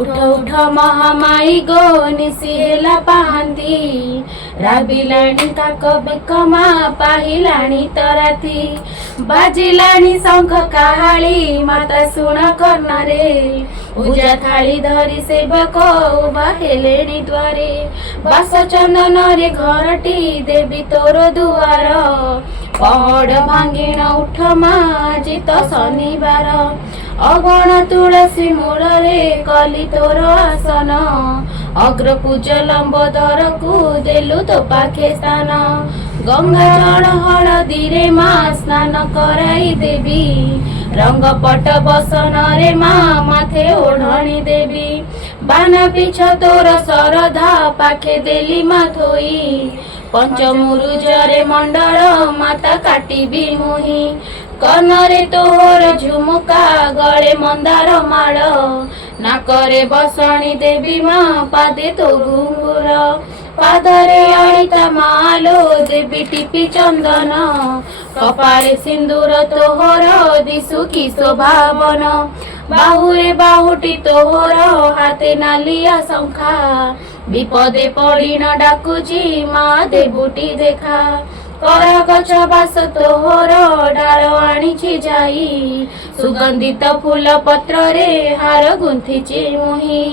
उठ उठ महामाई गो निसी हेला पाहांती राबिलाणी काक बेकमा पाहिलाणी तराती बाजिलाणी शंख काहाळी माता सुण करणारे पूजा थाळी धरी सेवक उभा हेलेणी द्वारे बास चंदन रे घरटी देवी तोर दुआर पहड़ भांगिण उठ मा जित शनिवार अगण तुलसी मूल रे कली तोर आसन अग्र पूज लंबोदर को देलु तो पाखे स्थान गंगा जल हलदी रे मा स्नान कराई देवी रंग पट बसन रे मा माथे ओढ़णी देवी बाना पीछ तोर सरधा पाखे देली मा थोई पंचमुरुज रे मंडल माता काटिबी मुही कनरे तोर झुमुका गले मंदार माल नाकरे बसणी देवी मा पादे तो घुंगुर पादरे अणिता मालो देवी टिपी चंदन कपाळे सिंदूर तोहर दिसु की शोभावन बाहुरे बाहुटी तोहर हाथे नालिया शंखा विपदे पड़ी न डाकुची मा देबुटी देखा कर गछ बास तोहर डाल आनिछि जाई सुगंधित फूल पत्र रे हार गुंथिछि मुही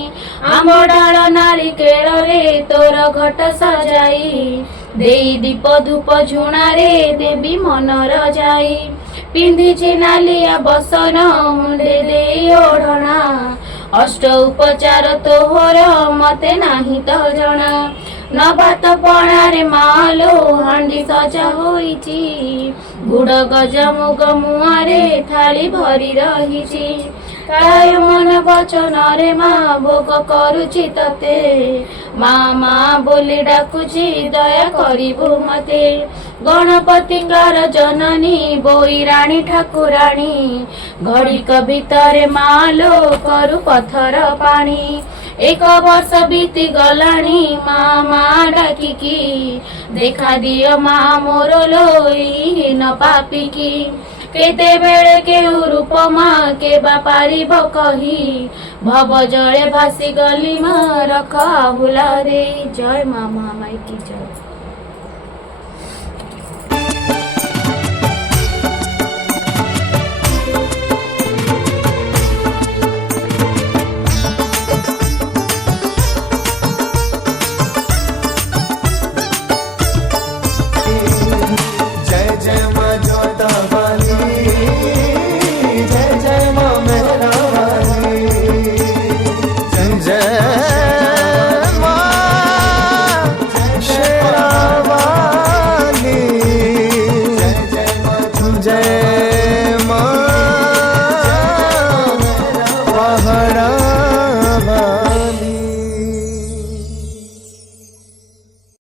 आम डाल नारिकेल रे तोर घट सजाई देई दीप धूप झुणा रे देवी मनर जाई पिंधिछि नालिया बसन मुंडे देई ओढ़णा अष्ट उपचार तोहर मते नाही तो जणा नबात पणारे मालो हांडी सजा होईची गुड़ गज मुग मुआरे थाली भरी रहीची काय मन वचन रे मा भोग करुची तते मा मा बोली डाकुची दया करिबु मते गणपतिंगर जननी बोई राणी ठाकुराणी घड़ीक भितरे मालो करु पथर पानी एक वर्ष बीती गलाणी मा मा डाकिकी देखा दियो मा मोर लोई न पापिकी केते बेले केउ रूप मा के बापारिब कही भव जले भासी गली मा रख आहुला रे जय मा महामाई की जय। जय